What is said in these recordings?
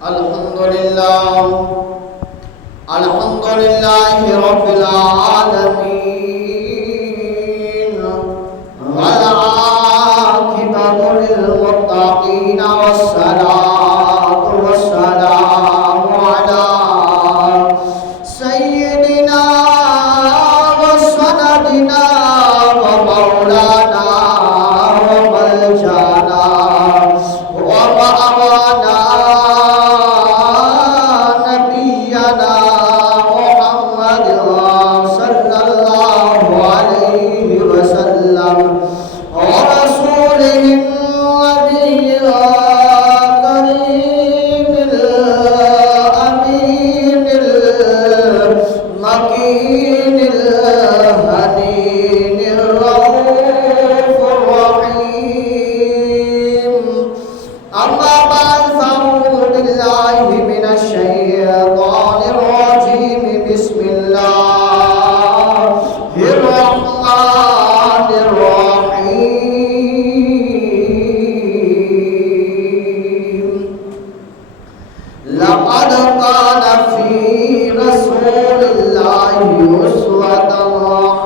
الحمد لله رب العالمين والعاقبة للمتقين والصلاة والسلام على سيدنا وسندنا ومولانا وملجانا ومأوانا نبينا محمد صلى الله عليه وسلم ورسوله النبي الكريم الأمين المكين الهنين الرؤوف الرحيم. أما بعد فأعوذ بالله من الشيطان الرجيم. بسم الله الرحمن الرحيم. لقد كان في رسول الله أسوة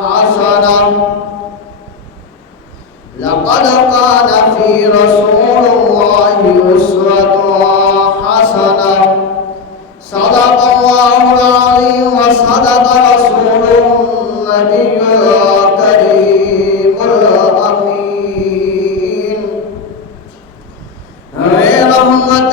حسنة. لقد كان في رسول الله أسوة حسنة. صدق الله العظيم وصدق رسوله النبي الكريم الأمين. رحمت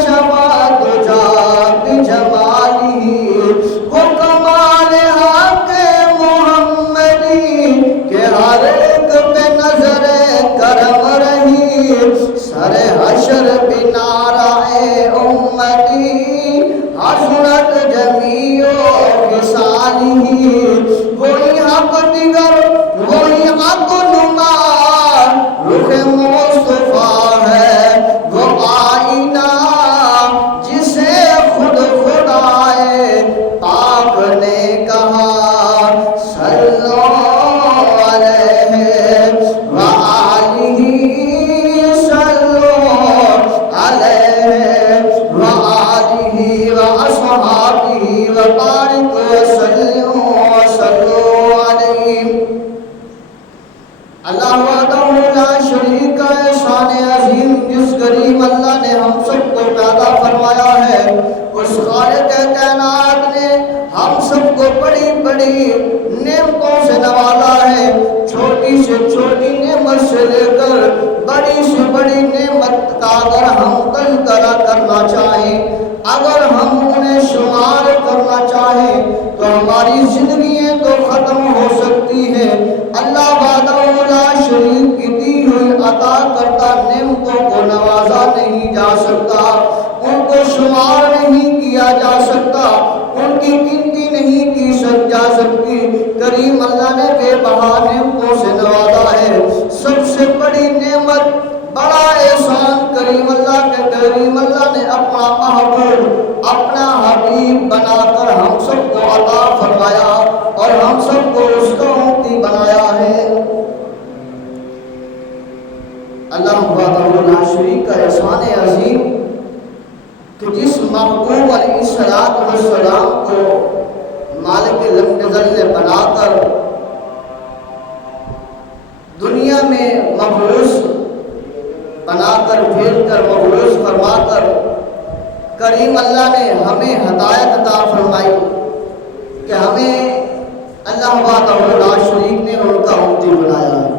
کشف دجا بجمالہ، وہ کمال حق محمدی کہ ہر ایک پہ نظر کرم رہی، سر حشر بنارہ امتی حسنت جمیع خصالہ، وہی حق دیگر وہی حق نما رخ مصطفیٰ ہے، وہ آئینہ جسے خود خدائے پاک نے کہا صلو علیہ وآلہ، صلو علیہ وآلہ وأصحابہ وبارک وسلم وصلو علیہ۔ اللہ وحدہ لا شریک ہے، شان عظیم جس کریم اللہ نے ہم سب کو پیدا فرمایا ہے، اس خالق کائنات نے ہم سب کو بڑی بڑی نعمتوں سے نوازا ہے، چھوٹی سے چھوٹی نعمت سے لے کر بڑی سے بڑی نعمت کا اگر ہم تذکرہ کرنا چاہیں، اگر ہم انہیں شمار کرنا چاہیں تو ہماری زندگیاں تو ختم ہو سکتی ہیں۔ اللہ وحدہ لا شریک کی دی ہوئی عطا کرتا نعمتوں کو نوازا نہیں جا سکتا، ان کو شمار نہیں کیا جا سکتا، ان کی گنتی نہیں کی جا سکتی۔ کریم اللہ نے بے بہا نعمتوں سے نوازا ہے۔ سب سے بڑی نعمت، بڑا احسان کریم اللہ نے اپنا محبوب، اپنا حبیب بنا کر ہم سب کو عطا فرمایا اور ہم سب کو اس کا امتی بنایا ہے۔ اللہ وحدہ لا شریک کا احسان عظیم کہ جس محبوب علیہ السلام کو مالک لم یزل نے بنا کر دنیا میں مبعوث بنا کر بھیج کر مبعوث فرما کر کریم اللہ نے ہمیں ہدایت عطا فرمائی کہ ہمیں اللہ وحدہ لا شریک نے ان کا امتی بنایا ہے۔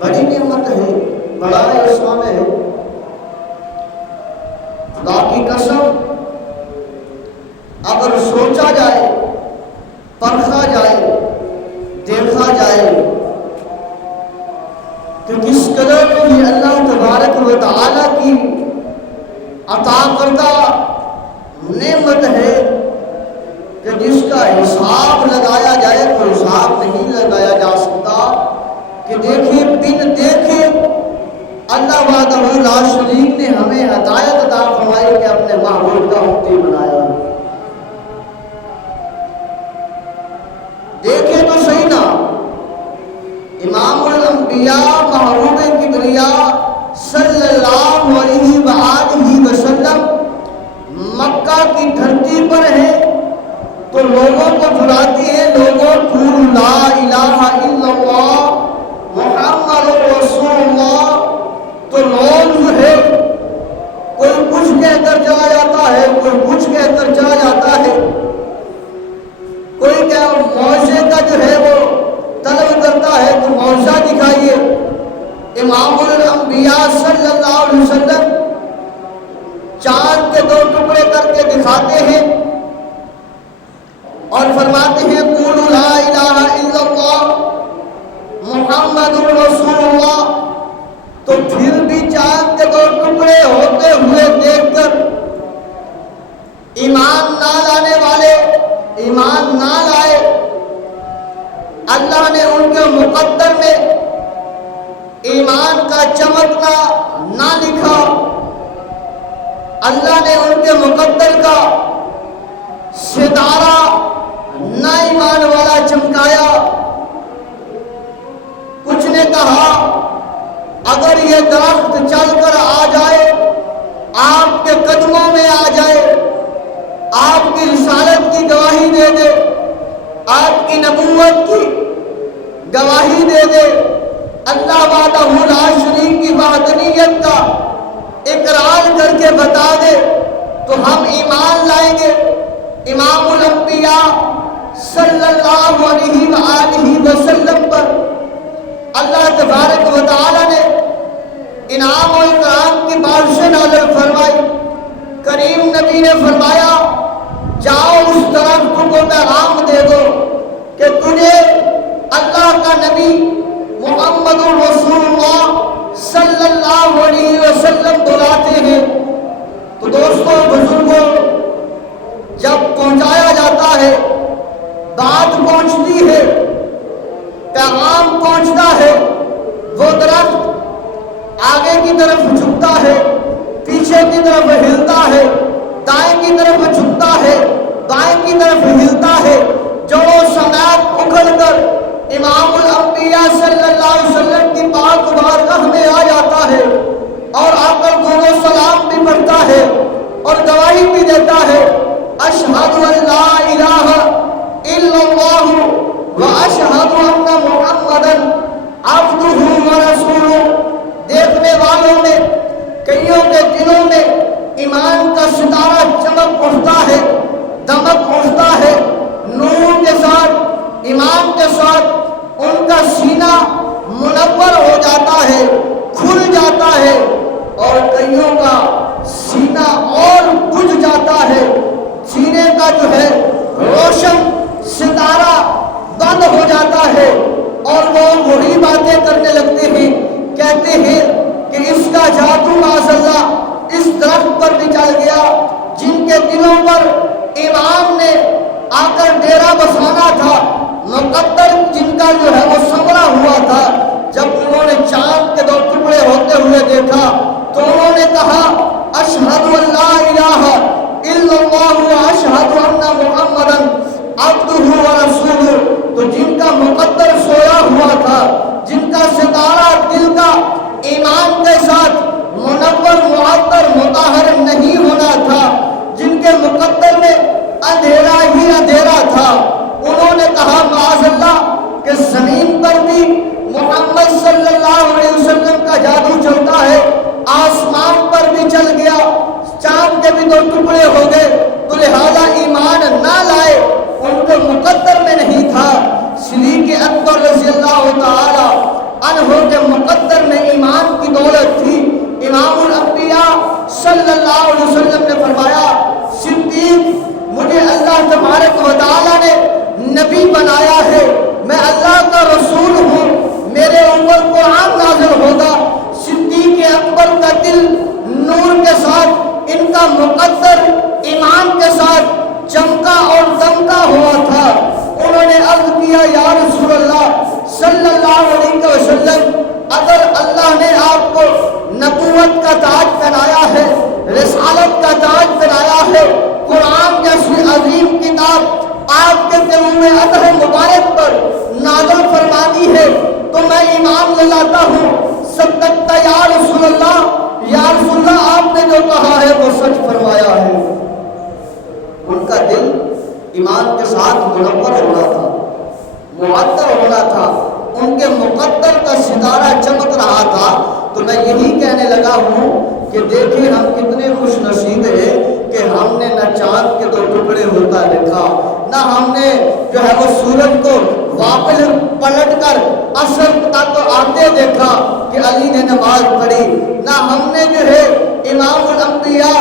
بڑی نعمت ہے، بڑا احسان ہے۔ خدا کی قسم اگر سوچا جائے، پرکھا جائے، دیکھا جائے کہ کس قدر یہ اللہ تبارک و تعالی کی عطا کردہ نعمت ہے کہ جس کا حساب لگایا جائے تو حساب نہیں لگایا جا سکتا، کہ دیکھیں بن دیکھے اللہ وحدہ لا شریک نے ہمیں ہدایت عطا فرمائی کہ اپنے محبوب کا امتی بنایا۔ دیکھیں تو صحیح نا، امام الانبیاء محبوب کبریاء صلی اللہ علیہ وآلہ وسلم مکہ کی دھرتی پر ہے تو لوگوں کو بلاتی ہے، لوگوں قولوا لا الہ الا اللہ محمد رسول اللہ، تو لوگ جو ہے کوئی کچھ کہہ کر چلا جاتا ہے، کوئی کچھ کہہ کر چلا جاتا ہے، کوئی کیا معجزے کا جو ہے وہ طلب کرتا ہے تو معجزہ دکھائیے۔ امام الانبیاء صلی اللہ علیہ وسلم چاند کے 2 ٹکڑے کر کے دکھاتے ہیں اور فرماتے ہیں قولوا لا الہ الا اللہ محمد رسول اللہ، تو پھر بھی چاند کے 2 ٹکڑے ہوتے ہوئے دیکھ کر ایمان نہ لانے والے ایمان نہ لائے، اللہ نے ان کے مقدر میں ایمان کا چمکنا نہ لکھا، اللہ نے ان کے مقدر کا ستارہ نہ ایمان والا چمکایا۔ کچھ نے کہا اگر یہ درخت چل کر آ جائے، آپ کے قدموں میں آ جائے، آپ کی رسالت کی گواہی دے دے، آپ کی نبوت کی گواہی دے دے، اللہ وحدہ لا شریک کی وحدانیت کا اقرار کر کے بتا دے تو ہم ایمان لائیں گے۔ امام الانبیاء صلی اللہ علیہ وآلہ وسلم پر اللہ تبارک و تعالی نے انعام و اکرام کی بارشیں نازل نبی نے فرمایا جاؤ اس درخت کو پیغام دے دو کہ تجھے اللہ کا نبی محمد رسول اللہ صلی اللہ علیہ وسلم بلاتے ہیں۔ تو دوستوں بزرگوں، جب پہنچایا جاتا ہے، بات پہنچتی ہے، پیغام پہنچتا ہے، وہ درخت آگے کی طرف جھکتا ہے، پیچھے کی طرف ہلتا ہے، دائیں کی طرف جھکتا ہے، بائیں کی طرف ہلتا ہے، جڑوں سمیت اکھڑ کر امام الانبیاء صلی اللہ علیہ وسلم کی پاک بارگاہ میں آ جاتا ہے اور آ کر دونوں سلام بھی پڑھتا ہے اور گواہی بھی دیتا ہے، اشہد ان لا الہ الا اللہ و اشہد ان محمدا عبدہ و رسولہ۔ دیکھنے والوں میں، کئیوں کے دلوں میں ایمان کا ستارہ چمک اٹھتا ہے، دمک اٹھتا ہے، نور کے ساتھ، ایمان کے ساتھ ان کا سینہ منور ہو جاتا ہے، کھل جاتا ہے، اور کئیوں کا سینہ اور بجھ جاتا ہے، سینے کا جو ہے روشن ستارہ بند ہو جاتا ہے، اور وہ وہی باتیں کرنے لگتے ہیں، کہتے ہیں کہ اس کا جادو معاذاللہ اس درخت پر بھی چل گیا۔ جن کے دلوں پر امام نے آ کر ڈیرا بسانا تھا، مقدر جن کا جو ہے وہ سنورا ہوا تھا، جب انہوں نے چاند کے دو ٹکڑے ہوتے ہوئے دیکھا تو انہوں نے کہا اشہد ان لا الہ الا اللہ و اشہد ان محمدا عبدہ و رسولہ۔ تو جن کا مقدر سویا ہوا تھا، جن کا ستارہ دل کا ایمان کے ساتھ منور معطر مطہر نہیں ہونا تھا، جن کے مقدر میں اندھیرا ہی اندھیرا تھا، انہوں نے کہا معاذ اللہ کہ زمین پر بھی محمد صلی اللہ علیہ وسلم کا جادو چلتا ہے، آسمان پر بھی چل گیا، چاند کے بھی دو ٹکڑے ہو گئے، تو لہذا ایمان نہ لائے، ان کے مقدر میں نہیں تھا۔ صدیق اکبر رضی اللہ تعالی عنہ کے مقدر میں ایمان کی دولت تھی۔ امام الانبیاء صلی اللہ علیہ وسلم نے فرمایا صدیق مجھے اللہ تبارک و تعالی نے نبی بنایا ہے، میں اللہ کا رسول ہوں، میرے اوپر قرآن نازل ہوگا۔ صدیق اکبر کا دل نور کے ساتھ، ان کا مقدر ایمان کے ساتھ چمکا اور دمکا ہوا تھا۔ انہوں نے عرض کیا یا رسول اللہ صلی اللہ علیہ وسلم، اگر اللہ نے آپ کو نبوت کا تاج پہنایا ہے، رسالت کا تاج پہنایا ہے، قرآن جیسی عظیم کتاب آپ کے دلوں میں اطہر مبارک پر نازل فرمانی ہے، تو میں ایمان لے لاتا ہوں۔ صدقت یا رسول اللہ، یا رسول اللہ آپ نے جو کہا ہے وہ سچ فرمایا ہے۔ ان کا دل ایمان کے ساتھ منور ہونا تھا، معطر ہونا تھا، ان کے مقدر کا ستارہ چمک رہا تھا۔ تو میں یہی کہنے لگا ہوں کہ دیکھیں ہم کتنے خوش نصیب ہیں کہ ہم نے نہ چاند کے دو ٹکڑے ہوتا دیکھا، نہ ہم نے جو ہے وہ سورج کو واپس پلٹ کر اثر تک آتے دیکھا کہ علی نے نماز پڑھی، نہ ہم نے جو ہے امام الانبیاء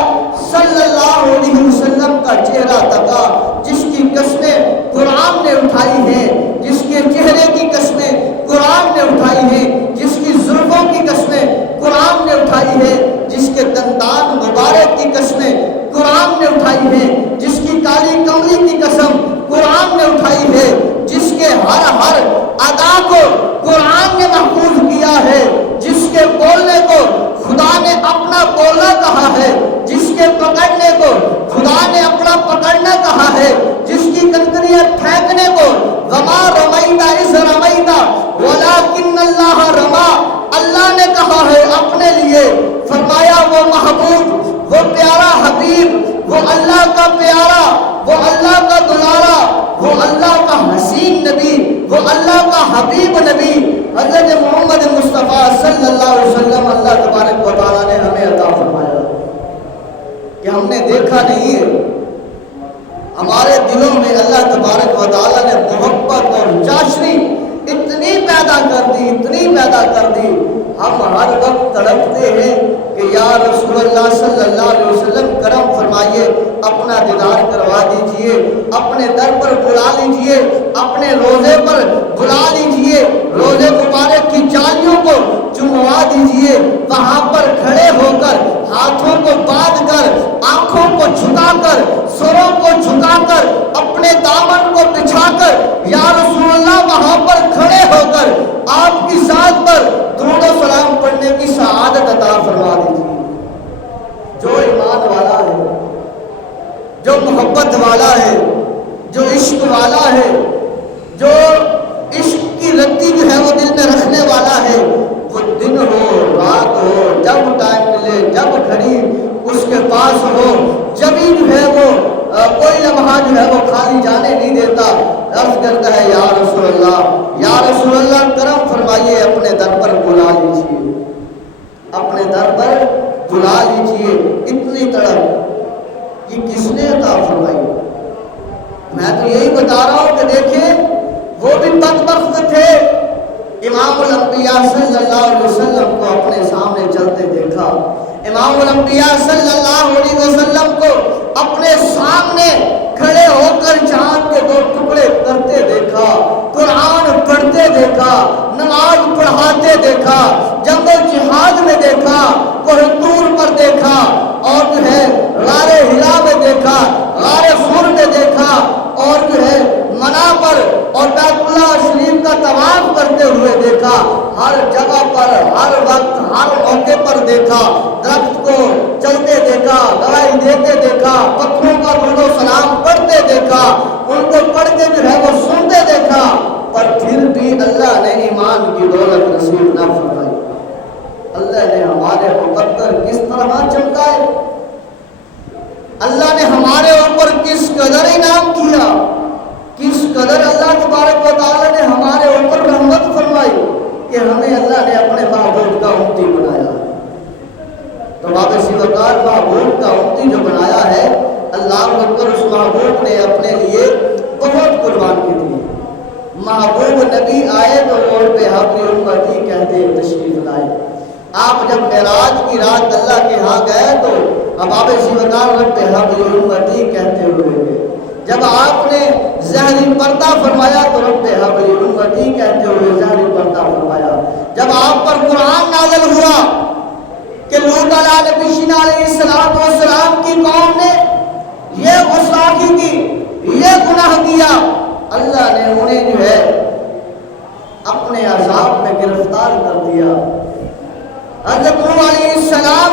صلی اللہ علیہ وسلم کا چہرہ تکا، جس کی قسمیں قرآن نے اٹھائی ہیں، جس کے چہرے کی قسمیں قرآن نے اٹھائی ہیں، جس کی زلفوں کی قسمیں قرآن نے اٹھائی ہے، جس کے دندان مبارک کی قسمیں قرآن نے اٹھائی ہے، جس کی کالی کملی کی قسم قرآن نے اٹھائی ہے، جس کے ہر ادا کو قرآن نے محفوظ کیا ہے، جس کے بولنے کو خدا نے اپنا بولنا کہا ہے، جس کے پکڑنے کو خدا نے اپنا پکڑنا کہا ہے، جس کی کنکریاں پھینکنے کو وما رمیت اذ رمیت ولکن اللہ رما، اللہ نے کہا ہے اپنے لیے۔ فرمایا وہ محبوب، وہ پیارا حبیب، وہ اللہ کا پیارا، وہ اللہ کا دلارا، وہ اللہ کا حسین نبی، وہ اللہ کا حبیب نبی حضرت محمد مصطفیٰ صلی اللہ علیہ وسلم اللہ تبارک و تعالیٰ نے ہمیں عطا فرمایا کہ ہم نے دیکھا نہیں ہے، ہمارے دلوں میں اللہ تبارک و تعالیٰ نے محبت اور چاشنی اتنی پیدا کر دی، اتنی پیدا کر دی، ہم ہر وقت تڑپتے ہیں کہ یا رسول اللہ صلی اللہ علیہ وسلم کرم فرمائیے، اپنا دیدار کروا دیجئے، اپنے در پر بلا لیجئے، اپنے روزے پر بلا لیجئے، روزے مبارک کی جالیوں کو چموا دیجئے، وہاں پر کھڑے ہو کر ہاتھوں کو باندھ کر آنکھوں کو جھکا کر سروں کو جھکا کر اپنے دامن کو بچھا کر یا رسول اللہ وہاں پر کھڑے ہو کر آپ کی ذات پر درود و سلام پڑھنے کی سعادت عطا فرما دیجیے۔ جو ایمان والا ہے، جو محبت والا ہے، جو عشق والا ہے، جو عشق کی رتی جو ہے وہ دل میں رکھنے والا ہے، وہ دن ہو رات ہو جب ٹائم ملے جب گھڑی اس کے پاس ہو جبھی جو ہے وہ کوئی لمحہ جو ہے وہ خالی جانے نہیں دیتا، عرض کرتا ہے یا رسول اللہ کرم فرمائیے، اپنے در پر بلا لیجیے، اپنے در پر بلا لیجیے۔ اتنی تڑپ یہ کس نے عطا فرمائی؟ میں تو یہی بتا رہا ہوں کہ دیکھیں وہ بھی بدبخت تھے، امام الانبیاء صلی اللہ علیہ وسلم کو اپنے سامنے چلتے دیکھا، امام الانبیاء صلی اللہ علیہ وسلم کو اپنے سامنے کھڑے ہو کر چاند کے 2 ٹکڑے کرتے دیکھا، قرآن پڑھتے دیکھا، نماز پڑھاتے دیکھا، جنگ و جہاد میں دیکھا، کوہ طور پر دیکھا، اور جو ہے غار ہرا میں دیکھا، غار خور میں دیکھا، اور جو ہے منا پر اور بیت اللہ شریف کا طواف کرتے ہوئے دیکھا، ہر جگہ پر ہر وقت ہر موقع پر دیکھا، درخت کو چلتے دیکھا، گواہی دیتے دیکھا، پتھروں کا درود و سلام پڑھتے دیکھا، ان کو پڑھ کے جو ہے وہ سنتے دیکھا، پر پھر بھی اللہ نے ایمان کی دولت نصیب نہ فرمائی۔ اللہ نے ہمارے مقدر کس طرح چمکائے، اللہ نے ہمارے اوپر کس قدر انعام کیا، کس قدر اللہ تبارک و تعالی نے ہمارے اوپر رحمت فرمائی کہ ہمیں اللہ نے اپنے محبوب کا امتی بنایا۔ تو باب سیوکار محبوب کا امتی جو بنایا ہے، اللہ اکبر، اس محبوب نے اپنے لیے بہت قربان کی تھی۔ محبوب نبی آئے تو اور بے حبل امتی کہتے تشریف لائے۔ آپ جب معراج کی رات اللہ کے ہاں گئے تو باب سیوکار رب حبل امتی کہتے ہوئے گئے۔ جب آپ نے ظہری پردہ فرمایا تو رب حبل امتی کہتے ہوئے ظہری پردہ فرمایا۔ جب آپ پر قرآن نازل ہوا کہ لوط علیہ نبی علیہ السلام کی قوم نے یہ گستاخی کی، یہ گناہ کیا، اللہ نے انہیں جو ہے اپنے عذاب میں گرفتار کر دیا۔ حضرت نوح علیہ السلام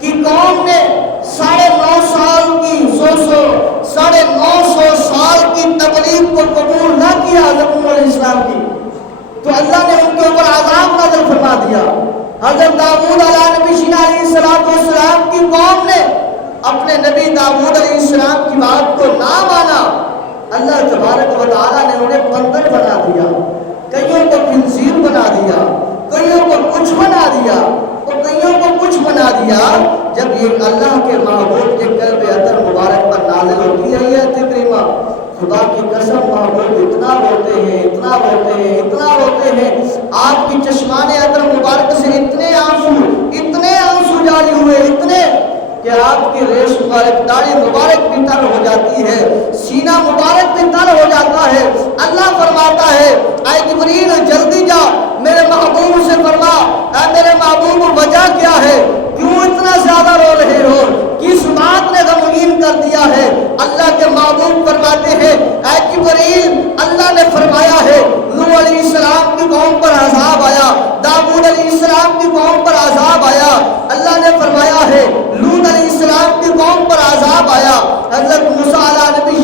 کی قوم نے 9.5 سال کی 950 سال کی تبلیغ کو قبول نہ کیا حضرت نوح علیہ السلام کی، تو اللہ نے ان کے اوپر عذاب نازل فرما دیا۔ حضرت داؤد علیہ نبی علیہ السلام کی قوم نے اپنے نبی داؤد علیہ السلام کی بات کو نہ مانا، اللہ تبارک و تعالیٰ نے انہیں بندر بنا دیا، کئیوں کو خنزیر بنا دیا، کئیوں کو کچھ بنا دیا، اور کئیوں کو کچھ بنا دیا۔ جب یہ اللہ کے محبوب کے قلب اطہر مبارک پر نازل ہوتی ہے یہ تکریمہ، خدا کی قسم محبوب اتنا روتے ہیں، اتنا روتے ہیں، اتنا روتے ہیں، آپ کی چشمان اطہر مبارک سے اتنے آنسو جاری ہوئے، اتنے کہ آپ کی ریش مبارک، داڑھی مبارک بھی تر ہو جاتی ہے، سینہ مبارک بھی تر ہو جاتا ہے۔ اللہ فرماتا ہے اے جبریل جلدی جا میرے محبوب سے فرما، اے میرے محبوب وجہ کیا ہے، کیوں اتنا زیادہ رو رہے ہو، کس بات نے غمگین کر دیا ہے؟ اللہ کے محبوب فرماتے ہیں اے جبریل اللہ نے فرمایا ہے نوح علیہ السلام کی قوم پر عذاب آیا، داؤد علیہ السلام کی قوم پر عذاب آیا، اللہ نے فرمایا ہے لوط علیہ السلام کی قوم پر عذاب آیا، حضرت موسیٰ علیہ نبی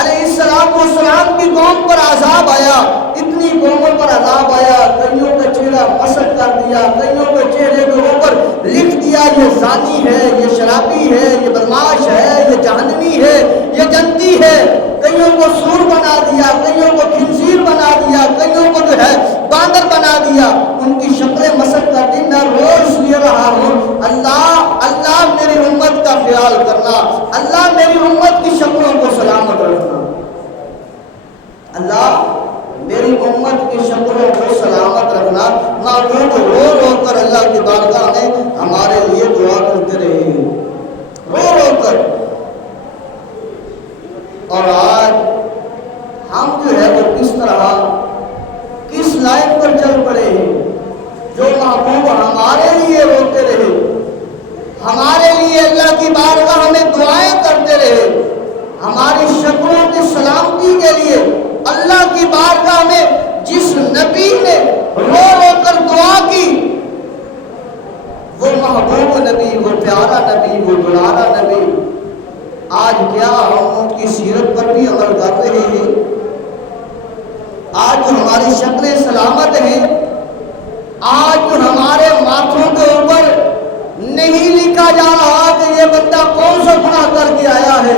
علیہ السلام کی قوم پر عذاب آیا، اتنی قوموں پر عذاب آیا، کئیوں کا چہرہ مسخ کر دیا، کئیوں کے چہرے کے اوپر لکھ دیا یہ زانی ہے، یہ شرابی ہے، یہ بدماش ہے، یہ جہنمی ہے، یہ جنتی ہے، کئیوں کو سور بنا دیا، کئیوں کو خنزیر بنا دیا، کئیوں کو جو ہے باندر بنا دیا، ان کی شکلیں مسخ کر دی۔ میں روز یہ رہا ہوں اللہ میری امت کا خیال کرنا، اللہ میری امت کی شکلوں کو سلامت رکھنا، اللہ میری امت کی شکلوں کو سلامت رکھنا۔ معبود رو رو کر اللہ کی بارگاہ میں ہمارے لیے دعا کرتے رہے، رو رو کر ہماری شکلوں کی سلامتی کے لیے اللہ کی بارگاہ میں جس نبی نے رو رو کر دعا کی، وہ محبوب نبی، وہ پیارا نبی، وہ دلارا نبی، آج کیا ہم ان کی سیرت پر بھی عمل کر رہے ہیں؟ آج جو ہماری شکلیں سلامت ہیں، آج جو ہمارے ماتھوں کے اوپر نہیں لکھا جا رہا کہ یہ بندہ کون سا گناہ کر کے آیا ہے،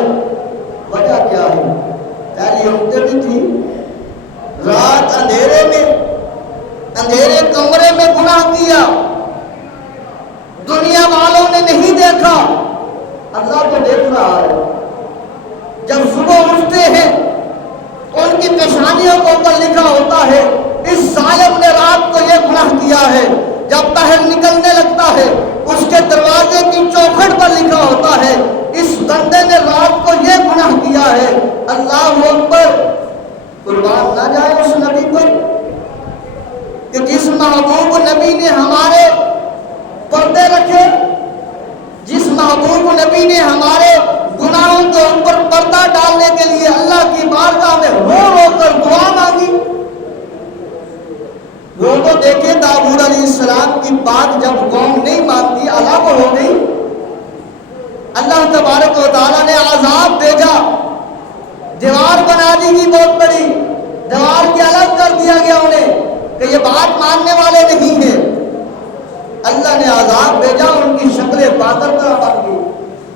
وجہ کیا ہے؟ پہلی امتیں بھی تھی، رات اندھیرے میں، اندھیرے کمرے میں گناہ کیا، دنیا والوں نے نہیں دیکھا، اللہ تو دیکھ رہا ہے۔ جب صبح اٹھتے ہیں ان کی پیشانیوں کے اوپر لکھا ہوتا ہے اس ظالم نے رات کو یہ گناہ کیا ہے، جب باہر نکلنے لگتا ہے اس کے دروازے کی چوکھٹ پر لکھا ہوتا ہے اس بندے نے رات کو یہ گناہ کیا ہے۔ اللہ اکبر، قربان نہ جائے اس نبی پر کہ جس محبوب نبی نے ہمارے پردے رکھے، جس محبوب نبی نے ہمارے گناہوں کے اوپر پردہ ڈالنے کے لیے اللہ کی بارگاہ میں رو رو کر دعا مانگی۔ وہ تو دیکھے داؤد علیہ السلام کی بات جب قوم نہیں مانتی، ہلاک ہو گئی، اللہ تبارک و تعالیٰ نے عذاب بھیجا، دیوار بنا دی گئی بہت بڑی، دیوار کے الگ کر دیا گیا انہیں کہ یہ بات ماننے والے نہیں ہیں۔ اللہ نے عذاب بھیجا، ان کی شکلیں باندر طرح بن گئی،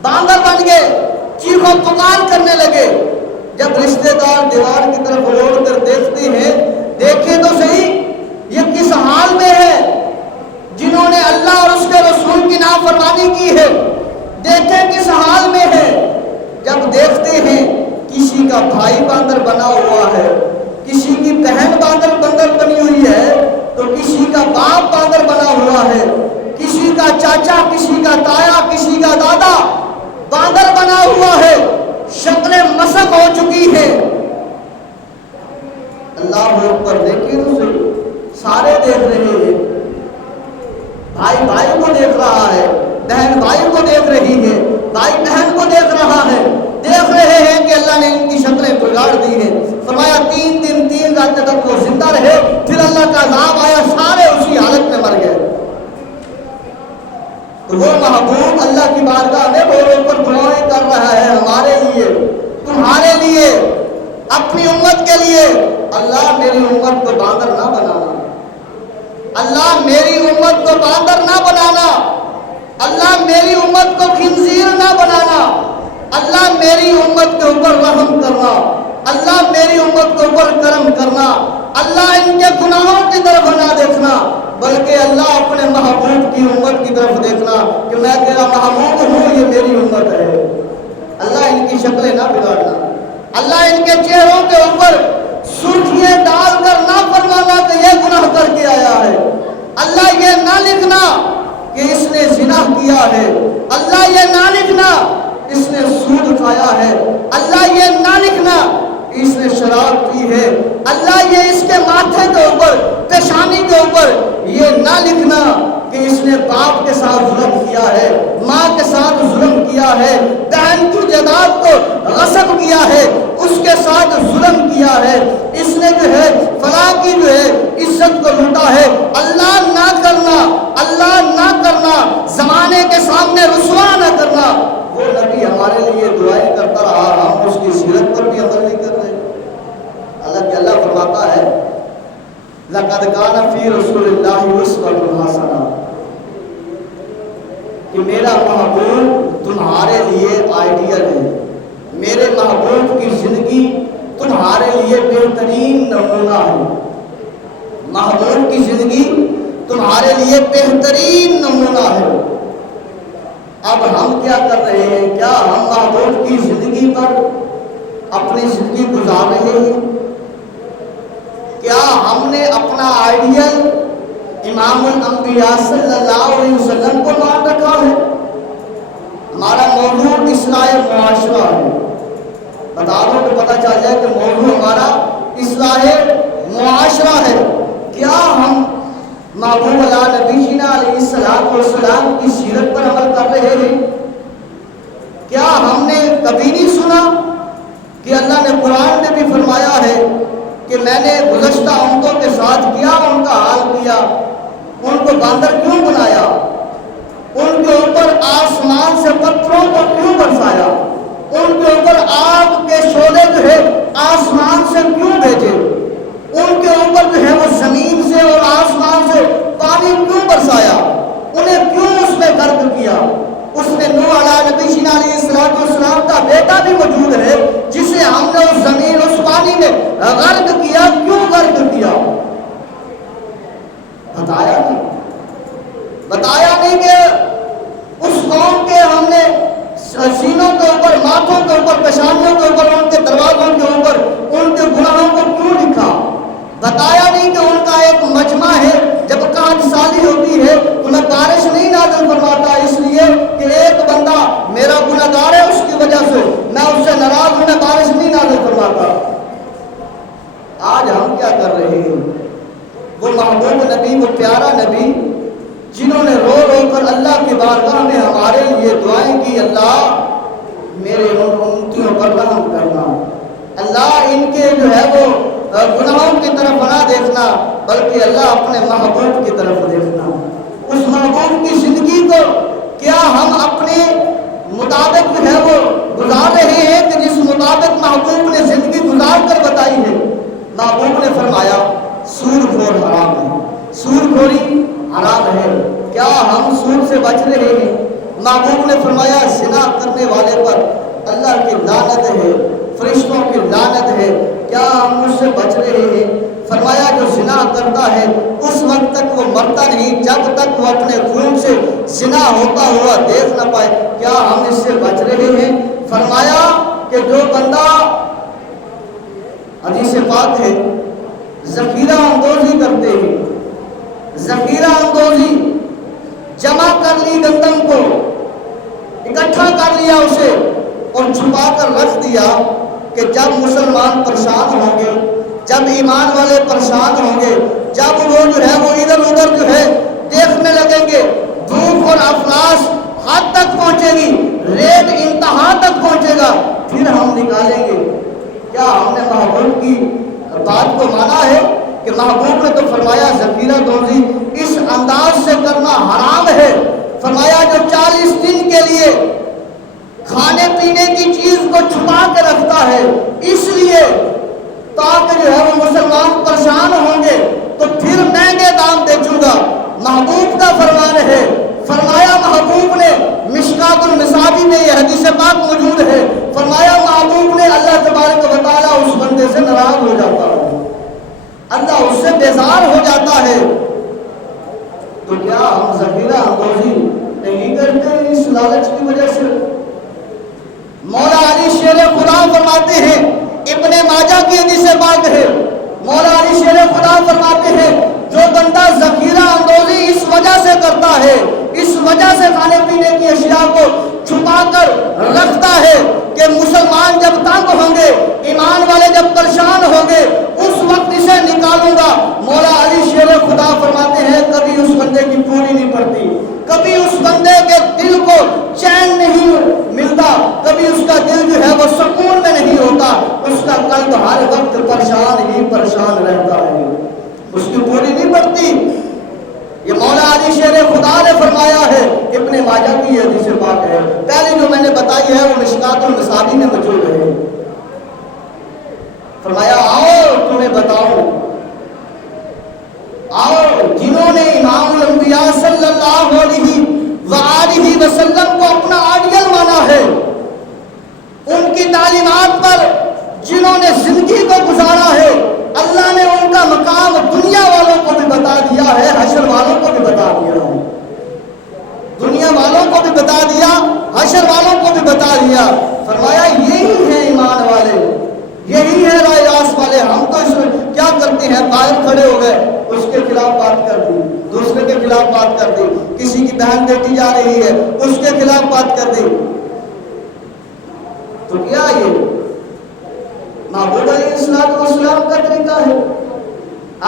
باندر بن گئے، چیخ و پکار کرنے لگے۔ جب رشتہ دار دیوار کی طرف لوٹ کر دیکھتے ہیں، دیکھیں تو صحیح یہ کس حال میں ہے، جنہوں نے اللہ اور اس کے رسول کی نافرمانی کی ہے، دیکھیں کس حال میں ہے۔ جب دیکھتے ہیں کسی کا بھائی باندر بنا ہوا ہے، کسی کی بہن باندر بنی ہوئی ہے، تو کسی کا باپ باندر بنا ہوا ہے، کسی کا چاچا، کسی کا تایا، کسی کا دادا باندر بنا ہوا ہے، شکلیں مسخ ہو چکی ہیں۔ اللہ اکبر، دیکھیں تو سارے دیکھ رہے ہیں، بھائی بھائی کو دیکھ رہا ہے، بہن بھائی کو دیکھ رہی ہے، بھائی بہن کو دیکھ رہا ہے، دیکھ رہے ہیں کہ اللہ نے ان کی شکلیں بگاڑ دی ہیں۔ فرمایا 3 دن 3 راتیں تک وہ زندہ رہے، پھر اللہ کا عذاب آیا، سارے اسی حالت میں مر گئے۔ تو وہ محبوب اللہ کی بارگاہ میں وہ اوپر دعائیں کر رہا ہے ہمارے لیے، تمہارے لیے، اپنی امت کے لیے۔ اللہ میری امت کو باندر نہ بنانا، اللہ میری امت کو باندر نہ بنانا، اللہ میری امت کو خنزیر نہ بنانا، اللہ میری امت کے اوپر رحم کرنا، اللہ میری امت کے اوپر کرم کرنا، اللہ ان کے گناہوں کی طرف نہ دیکھنا، بلکہ اللہ اپنے محبوب کی امت کی طرف دیکھنا کہ میں تیرا محبوب ہوں، یہ میری امت ہے۔ اللہ ان کی شکلیں نہ بگاڑنا، اللہ ان کے چہروں کے اوپر سرخیاں ڈال کر نہ فرمانا کہ یہ گناہ کر کے آیا ہے، اللہ یہ نہ لکھنا کہ اس نے زنا کیا ہے، اللہ یہ نہ لکھنا اس نے سود کھایا ہے، اللہ یہ نہ لکھنا اس نے شراب پی ہے، اللہ یہ اس کے ماتھے کے اوپر، پیشانی کے اوپر یہ نہ لکھنا کہ اس نے باپ کے ساتھ ظلم کیا ہے، ماں کے ساتھ ظلم کیا ہے، بہن کی جائیداد کو غصب کیا ہے، اس کے ساتھ ظلم کیا ہے، اس نے جو ہے فلاں کی جو ہے عزت کو لوٹا ہے۔ اللہ نہ کرنا، اللہ نہ کرنا، زمانے کے سامنے رسوا نہ کرنا۔ وہ نبی ہمارے لیے دعائیں کرتا رہا، ہم اس کی سیرت پر بھی عمل نہیں کر رہے۔ اللہ فرماتا ہے لَقَدْ كَانَ فِي رَسُولِ اللَّهِ أُسْوَةٌ حَسَنَةٌ، کہ میرا محبوب تمہارے لیے آئیڈیل ہے، میرے محبوب کی زندگی تمہارے لیے بہترین نمونہ ہے، محبوب کی زندگی تمہارے لیے بہترین نمونہ ہے۔ اب ہم کیا کر رہے ہیں؟ کیا ہم محبوب کی زندگی پر اپنی زندگی گزار رہے ہیں؟ کیا ہم نے اپنا آئیڈیل امام الانبیاء صلی اللہ علیہ وسلم کو مان رکھا ہے؟ ہمارا موضوع اصلاح معاشرہ ہے، بتا دو کہ پتہ چل جائے کہ موضوع ہمارا اصلاح معاشرہ ہے۔ کیا ہم محبوب اللہ نبی جینا علیہ السلام کی سیرت پر عمل کر رہے ہیں؟ کیا ہم نے کبھی نہیں سنا کہ اللہ نے قرآن میں بھی فرمایا ہے کہ میں نے گزشتہ امتوں کے ساتھ کیا، ان کا حال کیا، ان کو باندر کیوں بنایا، ان کے اوپر آسمان سے پتھروں کو کیوں برسایا، ان کے اوپر آگ کے شعلے جو ہے آسمان سے کیوں بھیجے، ان کے اوپر جو ہے وہ زمین سے اور آسمان سے پانی کیوں برسایا، انہیں کیوں اس میں غرق کیا۔ اس میں نوح علیہ نبی جینا علیہ السلام کا بیٹا بھی موجود ہے جسے ہم نے اس زمین اس پانی میں غرق کیا، کیوں غرق کیا؟ بتایا نہیں کہ اس قوم کے ہم نے سینوں کے اوپر، ماتھوں کے اوپر، پیشانیوں کے اوپر، ان کے دروازوں کے اوپر ان کے گناہوں کو کیوں لکھا؟ بتایا نہیں کہ ان کا ایک مجمع ہے، جب کاج سالی ہوتی ہے تو میں بارش نہیں نازل فرماتا، اس لیے کہ ایک بندہ میرا گناہگار ہے، اس کی وجہ سے میں اس سے ناراض ہوں، میں بارش نہیں نازل فرماتا۔ آج ہم کیا کر رہے ہیں؟ وہ محبوب نبی، وہ پیارا نبی جنہوں نے رو رو کر اللہ کی بارگاہ میں ہمارے لیے دعائیں کی، اللہ میرے امتیوں پر رحم کرنا، اللہ ان کے جو ہے وہ گناہوں کی طرف نہ دیکھنا، بلکہ اللہ اپنے محبوب کی طرف دیکھنا۔ اس محبوب کی زندگی کو کیا ہم اپنے مطابق جو ہے وہ گزار رہے ہیں کہ جس مطابق محبوب نے زندگی گزار کر بتائی ہے؟ محبوب نے فرمایا سود خور حرام ہے، سود خوری حرام ہے، کیا ہم سود سے بچ رہے ہیں؟ محبوب نے فرمایا زنا کرنے والے پر اللہ کی لعنت ہے، فرشتوں کی لعنت ہے، کیا ہم اس سے بچ رہے ہیں؟ فرمایا جو زنا کرتا ہے اس وقت تک وہ مرتا نہیں جب تک وہ اپنے خون سے زنا ہوتا ہوا دیکھ نہ پائے، کیا ہم اس سے بچ رہے ہیں؟ فرمایا کہ جو بندہ، حدیث پاک ہے، ذخیرہ اندوزی کرتے ہیں، ذخیرہ اندوزی، جمع کر لی گندم کو، اکٹھا کر لیا اسے اور چھپا کر رکھ دیا کہ جب مسلمان پریشان ہوں گے، جب ایمان والے پریشان ہوں گے، جب وہ جو ہے وہ ادھر ادھر جو ہے دیکھنے لگیں گے، بھوک اور افلاس حد تک پہنچے گی، ریت انتہا تک پہنچے گا، پھر ہم نکالیں گے۔ کیا ہم نے محبوب کی بات کو مانا ہے کہ محبوب نے تو فرمایا ذخیرہ دوزی اس انداز سے کرنا حرام ہے، فرمایا جو 40 دن کے لیے کھانے پینے کی چیز کو چھپا کے رکھتا ہے اس لیے تاکہ جو ہے وہ مسلمان پریشان ہوں گے تو پھر مہنگے دام بیچوں گا، محبوب کا فرمان ہے۔ فرمایا محبوب نے، مشکات المصابی میں یہ حدیث پاک موجود ہے، فرمایا محبوب نے اللہ تبارک و تعالیٰ اس بندے سے ناراض ہو جاتا ہے، اللہ اس سے بیزار ہو جاتا ہے۔ تو کیا ہم ذخیرہ اندوزی نہیں کرتے اس لالچ کی وجہ سے؟ مولا علی شیر خدا فرماتے ہیں، ابن ماجہ کی حدیث پاک ہے، مولا علی شیر خدا فرماتے ہیں جو بندہ ذخیرہ اندوزی اس وجہ سے کرتا ہے، اس وجہ سے کھانے پینے کی اشیاء کو چھپا کر رکھتا ہے کہ مسلمان جب تنگ ہوں گے، ایمان والے جب پریشان ہوں گے اس وقت اسے نکالوں گا۔ مولا علی شیر خدا فرماتے ہیں کبھی اس بندے کی پوری نہیں پڑتی، کبھی اس بندے کے دل کو چین نہیں ملتا، کبھی اس کا دل جو ہے وہ سکون میں نہیں ہوتا، اس کا قلب ہر وقت پریشان ہی پریشان رہتا ہے، اس کی پوری نہیں پڑتی۔ یہ مولا علی شیر خدا نے فرمایا ہے، ابن ماجہ کی یہ حدیث پاک ہے، پہلی جو میں نے بتائی ہے وہ مشکات المصابی میں موجود ہے۔ فرمایا آؤ تمہیں بتاؤں، آؤ جنہوں نے امام الانبیاء صلی اللہ علیہ وآلہ وسلم کو اپنا آئیڈیل مانا ہے، ان کی تعلیمات پر جنہوں نے زندگی کو گزارا ہے، اللہ نے ان کا مقام دنیا والوں کو بھی بتا دیا ہے، حشر والوں کو بھی بتا دیا ہے، دنیا والوں کو بھی بتا دیا، حشر والوں کو بھی بتا دیا۔ فرمایا یہی ہے ایمان والے، یہی ہے رائے راست والے۔ ہم تو اس میں کیا کرتے ہیں، قائل کھڑے ہو گئے، اس کے خلاف بات کر دی، دوسرے کے خلاف بات کر دی، کسی کی بہن بیٹی جا رہی ہے اس کے خلاف بات کر دی۔ تو کیا یہ محبوب علیہ السلام کا طریقہ ہے،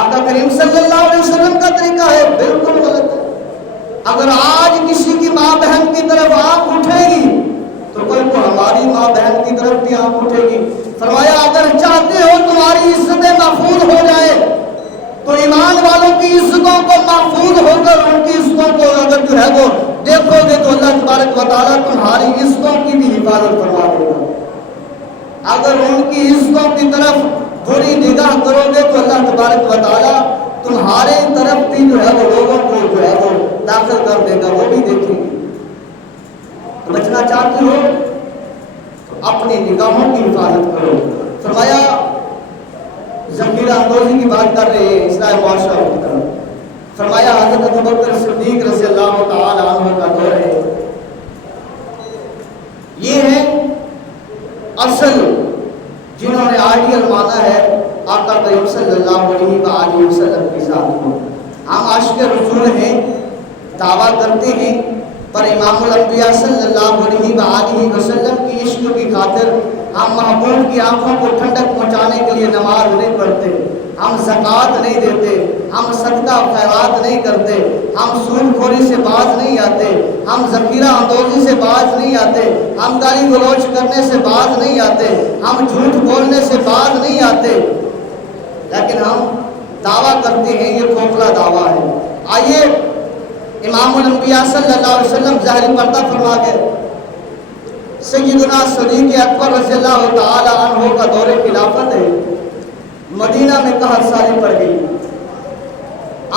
آقا کریم صلی اللہ علیہ وسلم کا طریقہ ہے؟ بالکل غلط ہے۔ اگر آج کسی کی ماں بہن کی طرف آنکھ اٹھے گی تو کل کو ہماری تمہاری ماں بہن کی طرف بھی آنکھ اٹھے گی۔ فرمایا اگر چاہتے ہو تمہاری عزتیں محفوظ ہو جائے تو ایمان والوں کی عزتوں کو محفوظ ہو کر ان کی عزتوں کو اگر جو ہے وہ دیکھو گے تو اللہ تبارک و تعالیٰ تمہاری عزتوں کی بھی حفاظت فرما دے گا۔ اگر ان کی عزتوں کی طرف بری نگاہ کرو گے تو اللہ تبارک و تعالیٰ تمہارے طرف بھی جو ہے وہ لوگوں کو جو ہے وہ داخل کر دے گا، وہ بھی دیکھیں گے۔ بچنا چاہتے ہو تو اپنی نگاہوں کی حفاظت کرو۔ فرمایا ذخیرہ اندوزی کی بات کر رہے ہیں اصلاح معاشرہ کی طرف۔ فرمایا حضرت ابوبکر صدیق رضی اللہ تعالی عنہ کا دور ہے، یہ ہے اصل جنہوں نے آئیڈیل مانا ہے آقا کریم صلی اللہ علیہ وآلہ وسلم کی ذات کو۔ ہم عاشق رسول ہیں، دعویٰ کرتے ہیں، پر امام الانبیاء صلی اللہ علیہ وآلہ وسلم کی عشق کی خاطر ہم محبوب کی آنکھوں کو ٹھنڈک پہنچانے کے لیے نماز نہیں پڑھتے، ہم زکوٰۃ نہیں دیتے، ہم صدقہ خیرات نہیں کرتے، ہم سود خوری سے باز نہیں آتے، ہم ذخیرہ اندوزی سے باز نہیں آتے، ہم گالی گلوچ کرنے سے باز نہیں آتے، ہم جھوٹ بولنے سے باز نہیں آتے، لیکن ہم دعویٰ کرتے ہیں، یہ کھوکھلا دعویٰ ہے۔ آئیے امام الانبیاء صلی اللہ علیہ وسلم ظاہری پردہ فرما کے سیدنا صدیق اکبر رضی اللہ تعالی عنہ کا دور خلافت ہے، مدینہ میں قحط سالی پڑ گئی۔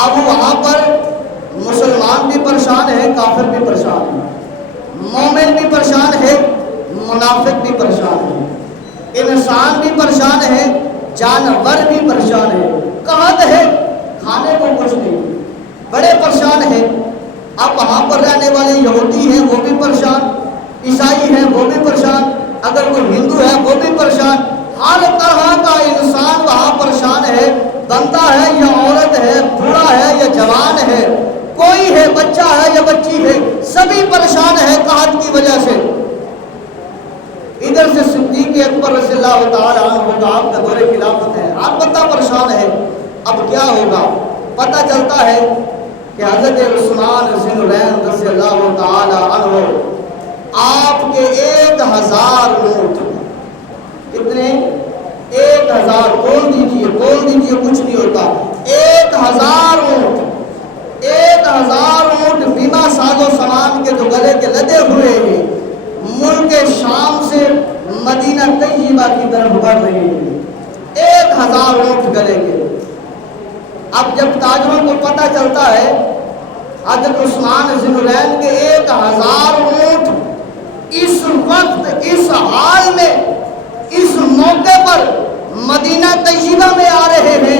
اب وہاں پر مسلمان بھی پریشان ہے، کافر بھی پریشان ہے، مومن بھی پریشان ہے، منافق بھی پریشان ہے، انسان بھی پریشان ہے، جانور بھی پریشان ہے، قحط ہے، کھانے کو کچھ نہیں، بڑے پریشان ہیں۔ اب وہاں پر رہنے والے یہودی ہیں وہ بھی پریشان، عیسائی ہیں وہ بھی پریشان، اگر کوئی ہندو ہے وہ بھی پریشان، ہر طرح کا انسان وہاں پریشان ہے، بندہ ہے یا عورت ہے، بوڑھا ہے یا جوان ہے، کوئی ہے، بچہ ہے یا بچی ہے، سبھی پریشان ہے قحط کی وجہ سے۔ ادھر سے صدیق اکبر رضی اللہ تعالی عنہ کا آپ کا دور خلافت ہے، البتہ پریشان ہے۔ اب کیا ہوگا؟ پتہ چلتا ہے کہ حضرت عثمان ذی النورین رضی اللہ تعالی عنہ آپ کے 1000 اونٹ، کتنے؟ 1000، بول دیجئے کچھ نہیں ہوتا، 1000 اونٹ، 1000 اونٹ بیمہ ساز و سامان کے جو گلے کے لدے ہوئے ہیں، ملک شام سے مدینہ طیبہ کی طرف بڑھ رہے ہیں، 1000 اونٹ گلے کے۔ اب جب تاجروں کو پتہ چلتا ہے حضرت عثمان ذی النورین کے 1000 اونٹ اس وقت، اس حال میں، اس موقع پر مدینہ طیبہ میں آ رہے ہیں،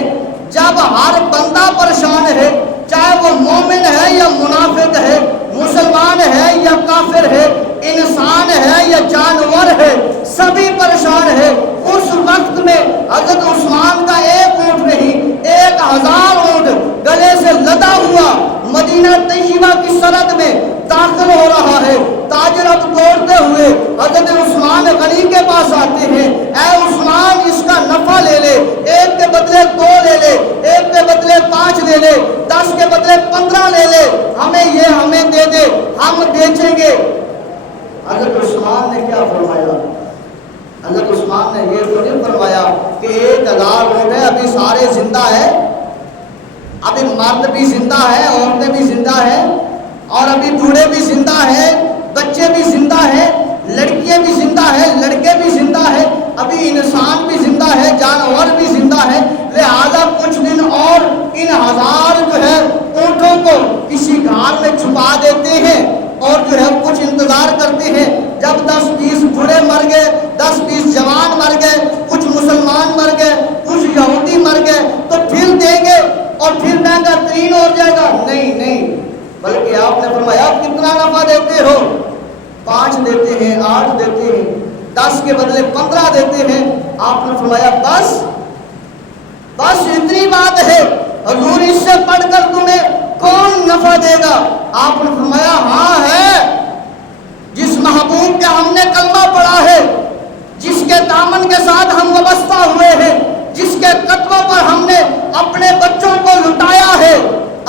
جب ہر بندہ پریشان ہے، چاہے وہ مومن ہے یا منافق ہے، مسلمان ہے یا کافر ہے، انسان ہے یا جانور ہے، سبھی پریشان ہے۔ اس وقت میں حضرت عثمان کا 1 اونٹ نہیں، 1000 اونٹ گلے سے لدا ہوا مدینہ طیبہ کی سرحد میں داخل ہو رہا ہے۔ تاجر اب دوڑتے ہوئے حضرت عثمان غنی کے پاس آتے ہیں، اے عثمان اس کا نفع لے لے، 1 کے بدلے 2 لے لے، 1 کے بدلے 5 لے لے، 10 کے بدلے 15 لے لے، ہمیں دے دے، ہم بیچیں گے۔ حضرت عثمان نے کیا فرمایا؟ حضرت عثمان نے یہ تو نہیں فرمایا کہ 1000 اونٹ ہے، ابھی سارے زندہ ہیں، ابھی مرد بھی زندہ ہے، عورتیں بھی زندہ ہیں، اور ابھی بوڑھے بھی زندہ ہیں، بچے بھی زندہ ہیں، لڑکیاں بھی زندہ ہیں، لڑکے بھی زندہ ہیں، ابھی انسان بھی زندہ ہے، جانور بھی زندہ ہے، لہذا کچھ دن اور ان 1000 جو ہے اونٹوں کو کسی گھار میں چھپا دیتے ہیں اور جو ہے کچھ انتظار کرتے ہیں، جب 10-20 بوڑھے مر گئے، 10-20 جوان مر گئے، کچھ مسلمان مر گئے، کچھ یہودی مر گئے تو پھر دیں گے اور پھر مہنگا ترین ہو جائے گا۔ نہیں، بلکہ آپ نے فرمایا آپ کتنا نفع دیتے ہو؟ 5 دیتے ہیں، 8 دیتے ہیں، 10 کے بدلے 15 دیتے ہیں۔ آپ نے فرمایا بس اتنی بات ہے، حضور اس سے پڑھ کر تمہیں کون نفع دے گا؟ آپ نے فرمایا ہاں ہے، جس محبوب کے ہم نے کلمہ پڑھا ہے، جس کے دامن کے ساتھ ہم وابستہ ہوئے ہیں، جس کے قدموں پر ہم نے اپنے بچوں کو لٹایا ہے،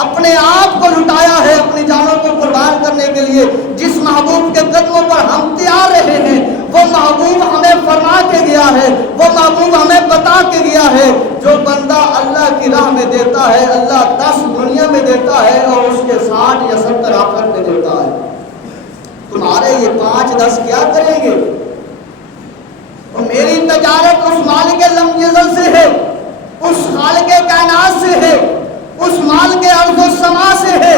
اپنے آپ کو لٹایا ہے، اپنی جانوں کو قربان کرنے کے لیے، جس محبوب کے قدموں پر ہم تیار رہے ہیں، وہ محبوب ہمیں فرما کے گیا ہے، وہ محبوب ہمیں بتا کے گیا ہے، جو بندہ اللہ کی راہ میں دیتا ہے اللہ 10 دنیا میں دیتا ہے اور اس کے 60 یا 70 آخرت میں دیتا ہے۔ تمہارے یہ 5-10 کیا کریں گے؟ اور میری تجارت اس مالک لم یزل سے ہے، اس خالق کائنات سے ہے، اس مالک ارض و سما سے ہے،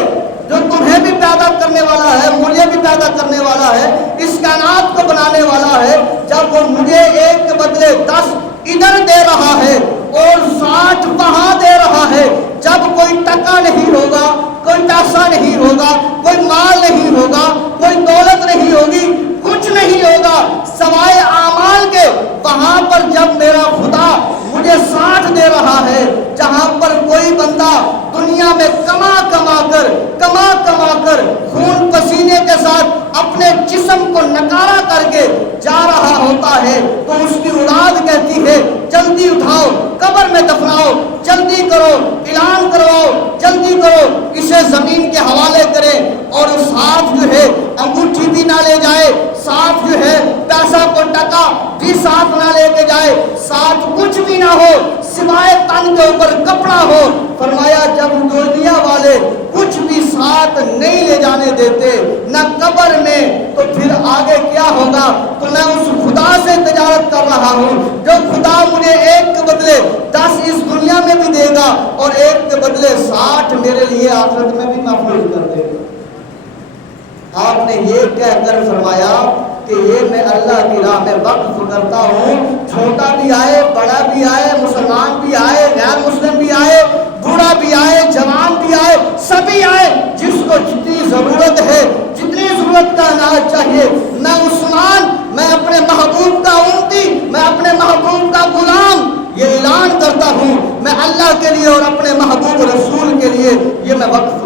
جو تمہیں بھی پیدا کرنے والا ہے، مجھے بھی پیدا کرنے والا ہے، اس کائنات کو بنانے والا ہے۔ جب وہ مجھے ایک کے بدلے 10 ادھر دے رہا ہے اور 60 وہاں دے رہا ہے، جب کوئی ٹکا نہیں ہوگا، کوئی پیسہ نہیں ہوگا، کوئی مال نہیں ہوگا، کوئی دولت نہیں ہوگی، کچھ نہیں ہوگا سوائے اعمال کے، وہاں پر جب میرا خدا مجھے 60 دے رہا ہے، جہاں پر کوئی بندہ دنیا میں کما کما کر خون پسینے کے ساتھ اپنے جسم کو نکارا کر کے جا رہا ہوتا ہے، تو اس کی اولاد کہتی ہے جلدی اٹھاؤ، قبر میں دفناؤ، جلدی کرو، اعلان کرواؤ، جلدی کرو، اسے زمین کے حوالے کریں، اور ساتھ جو ہے انگوٹھی بھی نہ لے جائے، ساتھ جو ہے پیسہ کو ٹکا بھی ساتھ نہ لے کے جائے، ساتھ کچھ بھی نہ ہو سوائے تن کے اوپر کپڑا ہو۔ فرمایا جب دنیا والے کچھ بھی ساتھ نہیں لے جانے دیتے نہ قبر میں، تو پھر آگے کیا ہوگا؟ تو میں اس خدا سے تجارت کر رہا ہوں جو خدا مجھے ایک کے بدلے 10 اس دنیا میں بھی دے گا اور ایک کے بدلے 60 میرے لیے آخرت میں بھی محفوظ کر دے گا۔ آپ نے یہ کہہ کر فرمایا کہ یہ میں اللہ کی راہ میں وقف کرتا ہوں، چھوٹا بھی آئے، بڑا بھی آئے، مسلمان بھی آئے، غیر مسلم بھی آئے، بوڑھا بھی آئے، جوان بھی آئے، سبھی آئے، جس کو جتنی ضرورت ہے، جتنی ضرورت کا اناج چاہیے، میں عثمان، میں اپنے محبوب کا امتی، میں اپنے محبوب کا غلام، یہ اعلان کرتا ہوں میں اللہ کے لیے اور اپنے محبوب رسول کے لیے یہ میں وقف